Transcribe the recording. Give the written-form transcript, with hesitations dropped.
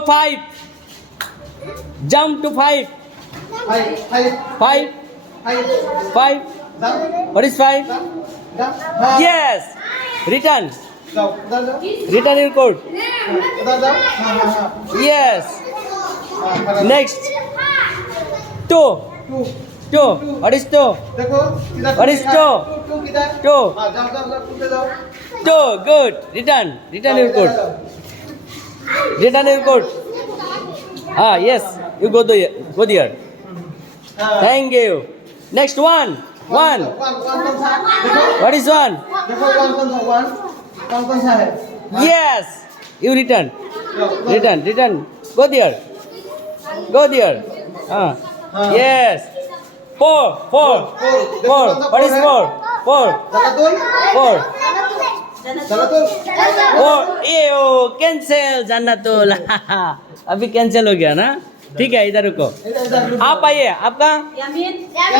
5. Jump to 5. 5. 5. What is 5? Yes. Return. Return your code. Yes. Next. 2. 2. What is 2? What is 2? 2. 2. Good. Return. Return your code. Return your code. Ah, yes. You go there. Go there. Thank you. Next one. 1. What is 1? Yes. You return. Return. Go there. Go there. Yes. 4. What is 4? 4. 4. Ew, cancel जन्नतुल अभी cancel हो गया ना. ठीक है, इधर रुको. आप आइए. आपका